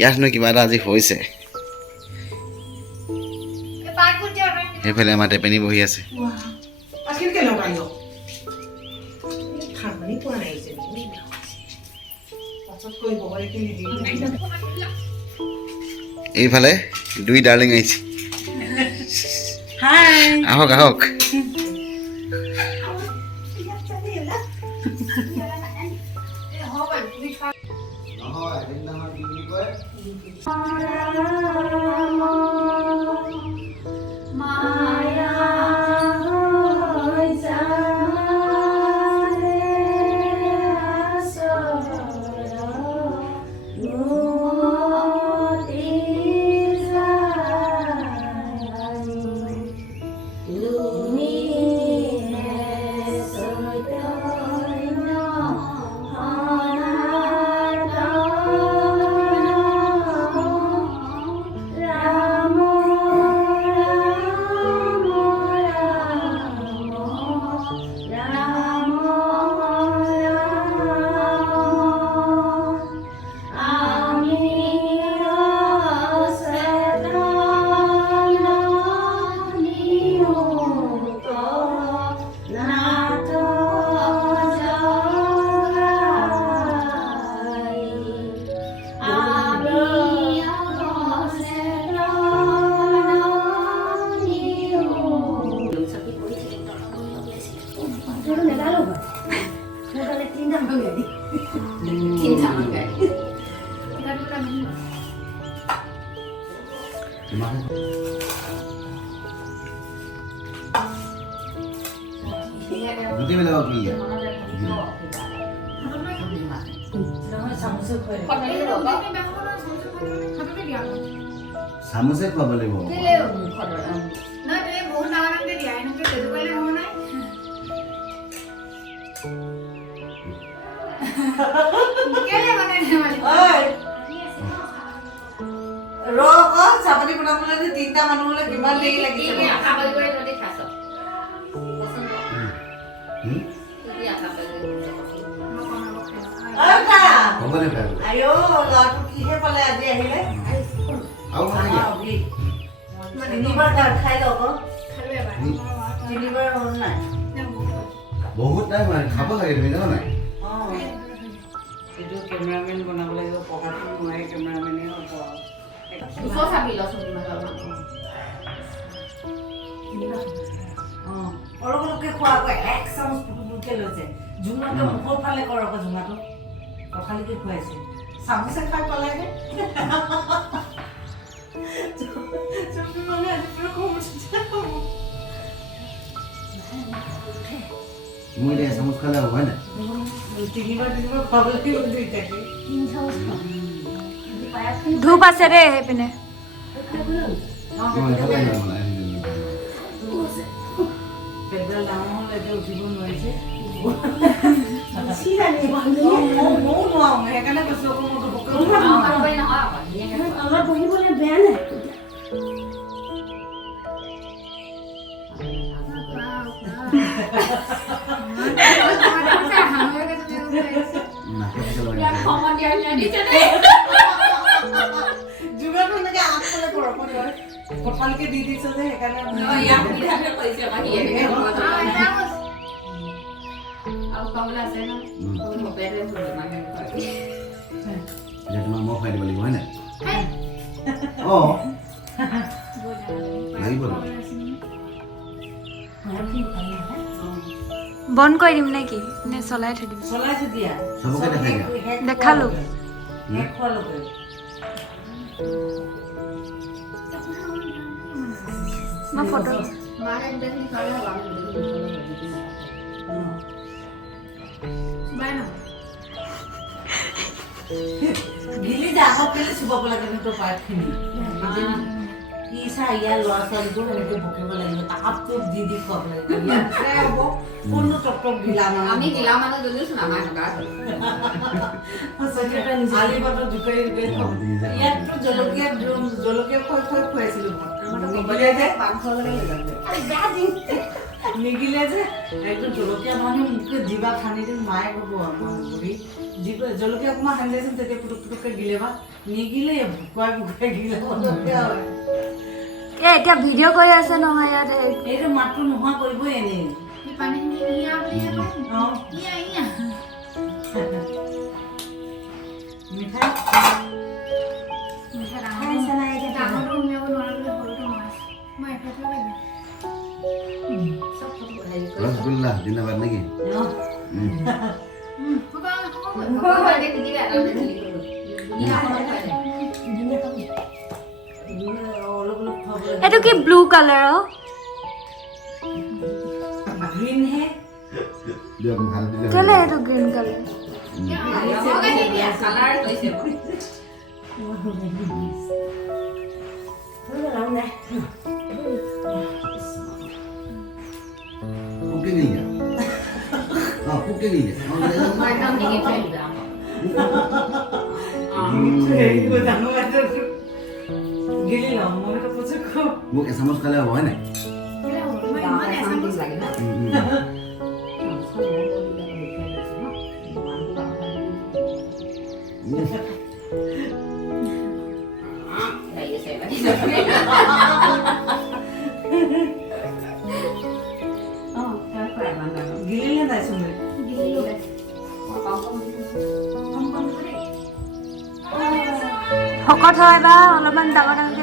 ইয়াতনো কিবা এটা আজি হৈছে। সেইফালে আমাৰ টেপেনি বহি আছে। এইফালে দুই ডাৰ্লিং আহিছে। আহক আহক। চামুচে খুৱাব লাগিব। চাপাতি বনাবলৈ 3টা মানুহলৈ কিমান দেৰি লাগিছে? আইও ল'ৰাটো কিহে পালে আজি আহিলে? তিনিবাৰ খাই লওক। তিনিবাৰ হ'ল নাই? বহুত নাই মানে খাব লাগে, তুমি জানা নাই? এইটো কেমেৰামেন বনাব লাগিব, পঢ়াটো নোৱাৰে কেমেৰামেনে হ'ব। অলপ অলপকৈ খোৱা আকৌ 1 চামুচ পুটুপুটুকৈ লৈছে। জুঙাটো মুখৰ ফালে কৰ আকৌ জুঙাটো কঁঠালিকে খুৱাইছে। চামুচে খাই পালেহে মই এতিয়া চামুচ খালে হ'ব নাই? তিনিবাৰ খুৱাব লাগিব দুইটাকে। ধূপ আছে ৰে সেইপিনে। পেটডাল ডাঙৰ হ'ল, এতিয়া উঠিব নোৱাৰিছে। সেইকাৰণে কৈছো অলপ বহিবলৈ বেয়া নাই। কঁঠালকে দি দিছে যে সেইকাৰণে তোমাক মই খুৱাই দিব লাগিব হয় নাই? লাগিব বন্ধ কৰি দিম নেকি নে চলাই থৈ দিম? চলাইছো দিয়া, চবকে দেখাই দিয়া। দেখালো মই ফটো গিলি যা আকৌ কেলে চুবাব লাগে তোৰ পাতখিনি। ই চা ইয়াৰ ল'ৰা ছোৱালীবোৰ এনেকৈ বকিব লাগিব, তাহাঁতটো দি দি খুৱাব লাগিব। হ'ব কোনটো টক গিলা মানুহ আমি গিলা মানুহ যদিওচোন আমাৰ আলি বাটত জোকাৰি জোকাৰি খাব। ইয়াততো জলকীয়া জলকীয়া খৈ খৈ খুৱাইছিলো মই। নিগিলে যে একদম জলকীয়া ভাঙি মুখে জিভা খানি দিন মায়ে ক'ব আমাৰ বুঢ়ী জলকীয়া অকণমান সানি দিয়াচোন তেতিয়া পুটুক পুটুককৈ গিলে বা নিগিলে ভুকুৱাই ভুকুৱাই গিলে জলকীয়া হয় এ এতিয়া ভিডিঅ' কৰি আছে নহয় ইয়াত এইটো মাতটো নোহোৱা কৰিবই এনেই ৰসগোল্লা জিন্দাবাদ নেকি এইটো কি ব্লু কালাৰৰ গ্ৰীণ হে দিয়ক ভাল দিলে কেলে এইটো green colour Pukin niya. Pukin niya. গিলি লম মই তো পুচুক Muk esamos kala ho na. গিলিলে নাই চুমি শকত হয় বা অলপমান ডাঙৰ ডাঙৰকে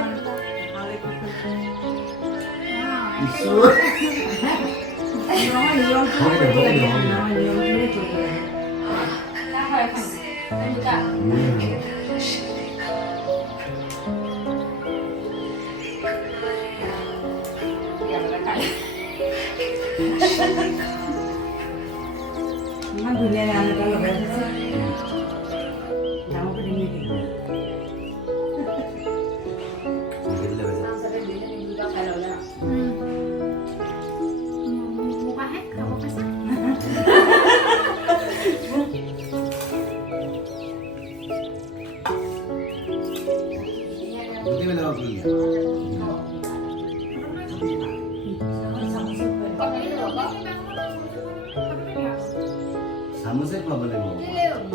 ইমান ধুনীয়া গান এটা লগাই থৈছে ডাঙৰকৈ দিম নেকি Pukin na ako niya. Samusay pa ba mo?